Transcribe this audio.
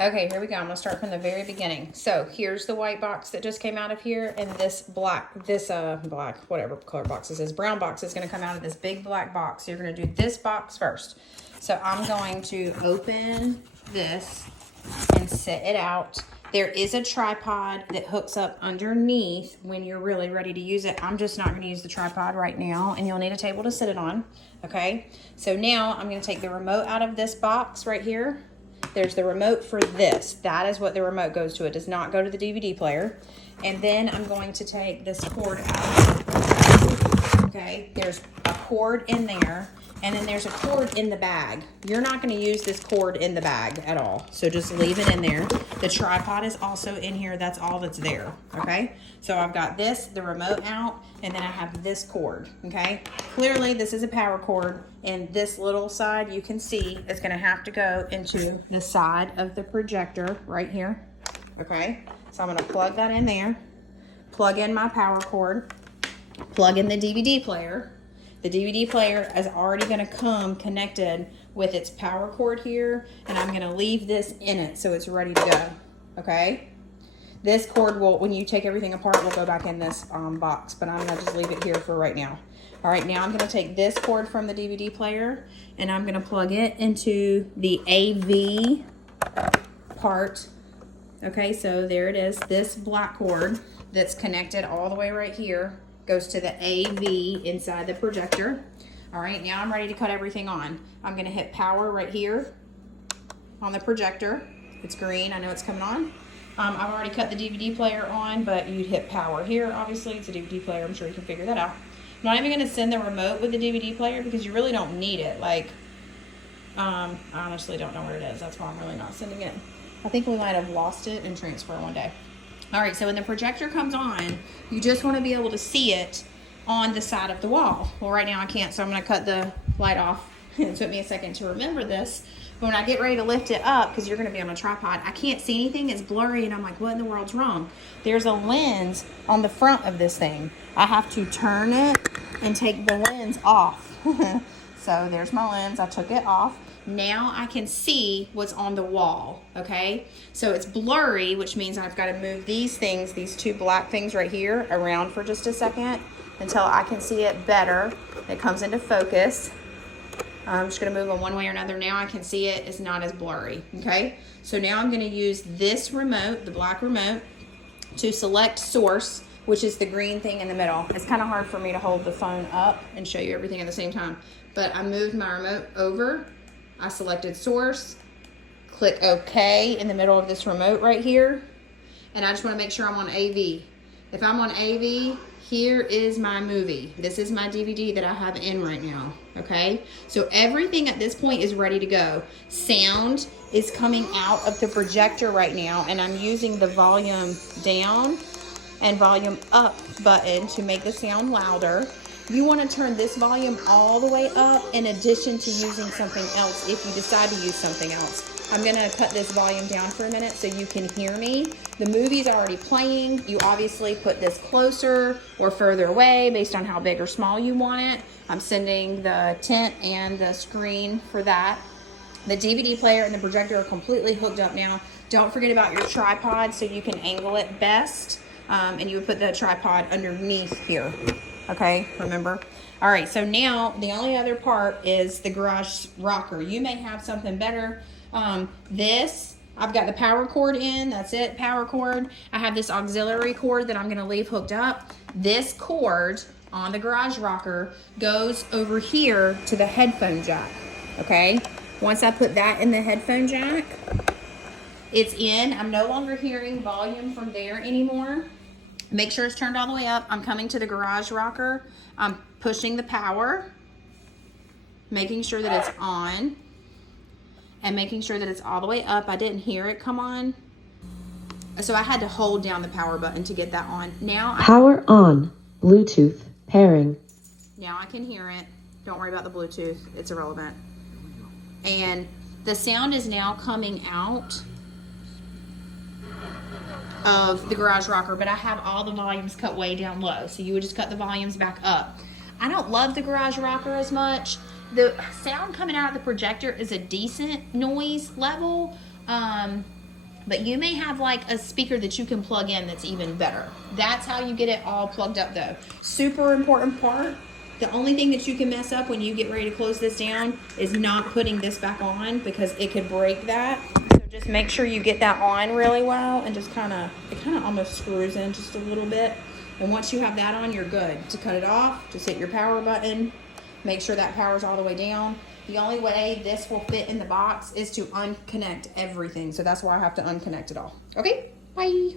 Okay, here we go. I'm gonna start from the very beginning. So here's the white box that just came out of here, and this black, whatever color box this is, brown box is gonna come out of this big black box. So you're gonna do this box first. So I'm going to open this and set it out. There is a tripod that hooks up underneath when you're really ready to use it. I'm just not gonna use the tripod right now, and you'll need a table to sit it on, okay? So now I'm gonna take the remote out of this box right here. There's the remote for this. That is what the remote goes to. It does not go to the DVD player. And then I'm going to take this cord out. Okay, there's a cord in there, and then there's a cord in the bag. You're not going to use this cord in the bag at all, so just leave it in there. The tripod is also in here. That's all that's there, okay? So I've got this, the remote out, and then I have this cord, okay? Clearly, this is a power cord, and this little side, you can see, is going to have to go into the side of the projector right here, okay? So I'm going to plug that in there, plug in my power cord, plug in the DVD player. The DVD player is already going to come connected with its power cord here, and I'm going to leave this in it so it's ready to go, okay? This cord will, when you take everything apart, will go back in this box, but I'm going to just leave it here for right now. All right, now I'm going to take this cord from the DVD player, and I'm going to plug it into the AV part. Okay, so there it is. This black cord that's connected all the way right here goes to the AV inside the projector. All right, now I'm ready to cut everything on. I'm going to hit power right here on the projector. It's green. I know it's coming on. I've already cut the DVD player on, but you'd hit power here. Obviously, it's a DVD player. I'm sure you can figure that out. I'm not even going to send the remote with the DVD player because you really don't need it. Like, I honestly don't know where it is. That's why I'm really not sending it. I think we might have lost it in transfer one day. All right, so when the projector comes on, you just want to be able to see it on the side of the wall. Well, right now I can't, so I'm going to cut the light off. It took me a second to remember this. But when I get ready to lift it up, because you're going to be on a tripod, I can't see anything. It's blurry, and I'm like, what in the world's wrong? There's a lens on the front of this thing. I have to turn it and take the lens off. So there's my lens. I took it off. Now I can see what's on the wall, okay? So it's blurry, which means I've got to move these things, these two black things right here, around for just a second until I can see it better. It comes into focus. I'm just going to move them one way or another. Now I can see it. It's not as blurry, okay? So now I'm going to use this remote, the black remote, to select source, which is the green thing in the middle. It's kind of hard for me to hold the phone up and show you everything at the same time. But I moved my remote over. I selected source. Click OK in the middle of this remote right here. And I just want to make sure I'm on AV. If I'm on AV, here is my movie. This is my DVD that I have in right now, okay? So everything at this point is ready to go. Sound is coming out of the projector right now, and I'm using the volume down and volume up button to make the sound louder. You want to turn this volume all the way up in addition to using something else if you decide to use something else. I'm going to cut this volume down for a minute so you can hear me. The movie's already playing. You obviously put this closer or further away based on how big or small you want it. I'm sending the tent and the screen for that. The DVD player and the projector are completely hooked up now. Don't forget about your tripod so you can angle it best. And you would put the tripod underneath here. Okay, remember? All right, so now the only other part is the garage rocker. You may have something better. I've got the power cord in. That's it, power cord. I have this auxiliary cord that I'm going to leave hooked up. This cord on the garage rocker goes over here to the headphone jack. Okay, once I put that in the headphone jack, it's in. I'm no longer hearing volume from there anymore. Make sure it's turned all the way up. I'm coming to the garage rocker. I'm pushing the power, making sure that it's on, and making sure that it's all the way up. I didn't hear it come on, so I had to hold down the power button to get that on. Now power on, Bluetooth pairing. Now I can hear it. Don't worry about the Bluetooth. It's irrelevant. And the sound is now coming out of the garage rocker, but I have all the volumes cut way down low, so you would just cut the volumes back up. I don't love the garage rocker as much. The sound coming out of the projector is a decent noise level, But you may have like a speaker that you can plug in that's even better. That's how you get it all plugged up though. Super important part. The only thing that you can mess up when you get ready to close this down is not putting this back on, because it could break that. So just make sure you get that on really well, and just it kind of almost screws in just a little bit. And once you have that on, you're good. To cut it off, just hit your power button. Make sure that power's all the way down. The only way this will fit in the box is to unconnect everything. So that's why I have to unconnect it all. Okay, bye.